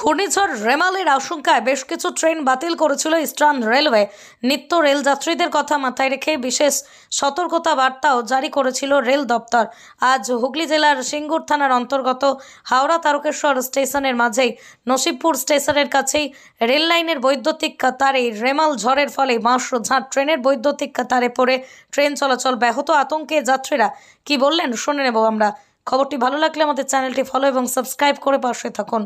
ঘূর্ণিঝড় রেমালের আশঙ্কায় বেশ কিছু ট্রেন বাতিল করেছিল ইস্টার্ন রেলওয়ে। নিত্য রেল যাত্রীদের কথা মাথায় রেখে বিশেষ সতর্কতা বার্তাও জারি করেছিল রেল দপ্তর। আজ হুগলি জেলার সিঙ্গুর থানার অন্তর্গত হাওড়া তারকেশ্বর স্টেশনের মাঝেই নসিবপুর স্টেশনের কাছেই রেল লাইনের বৈদ্যুতিক তারে রেমাল ঝড়ের ফলে বাঁশঝাড় ট্রেনের বৈদ্যুতিক তারে পড়ে ট্রেন চলাচল ব্যাহত। আতঙ্কে যাত্রীরা কি বললেন শুনে নেব আমরা। খবরটি ভালো লাগলে আমাদের চ্যানেলটি ফলো এবং সাবস্ক্রাইব করে পাশে থাকুন।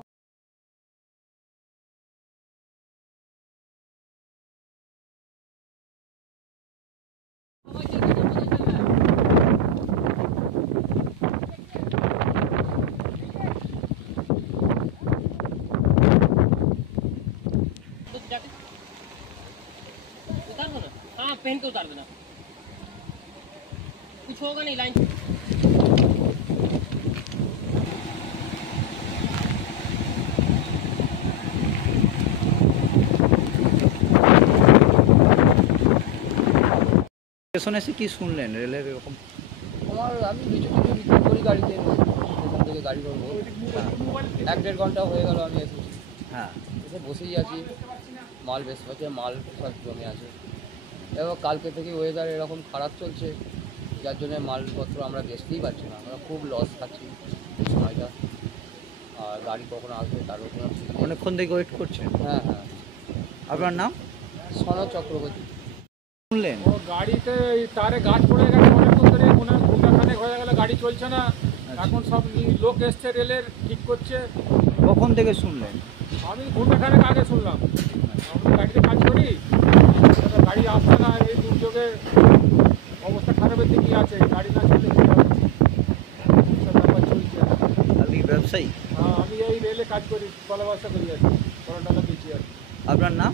उतार दो ना। हाँ पहन के उतार देना, कुछ होगा नहीं। लाइन স্টেশনে এসে কি শুনলেন রেলের এরকম? আমি কিছু বিক্রি করি গাড়িতে, এখান থেকে গাড়ি করবো। 1-1.5 ঘন্টা হয়ে গেল আমি এসেছি। হ্যাঁ, এসে বসেই আছি, মাল বেশ হচ্ছে, মাল সব জমে আছে। এবার কালকে থেকে ওয়েদার এরকম খারাপ চলছে, যার জন্য মালপত্র আমরা বেচতেই পারছি না। আমরা খুব লস খাচ্ছি এই সময়টা। আর গাড়ি কখন আসবে তারও কোনো ঠিক নেই। অনেকক্ষণ থেকে ওয়েট করছেন? হ্যাঁ হ্যাঁ। আপনার নাম? সনদ চক্রবর্তী। শুনলেন ও গাড়িতে তারে গাছ পড়ে গেছে অনেকক্ষণ ধরে, মনে হয় ঘন্টাখানেক হয়ে গেলে গাড়ি চলছে না। এখন সব লোক এসছে রেলের, ঠিক করছে। কখন থেকে শুনলেন? আমি ঘন্টাখানেক আগে শুনলাম। আমি গাড়িতে কাজ করি, এবার গাড়ি আসছে না, এই দুর্যোগে অবস্থা খারাপের দিকেই আছে। গাড়ি না চলতে কি হবে, এইসব ব্যাপার চলছে। আপনি ব্যবসায়ী? হ্যাঁ, আমি এই রেলে কাজ করি, কলা ব্যবসা করি আর কি, কলা টালা দিচ্ছি আর কি। আপনার নাম?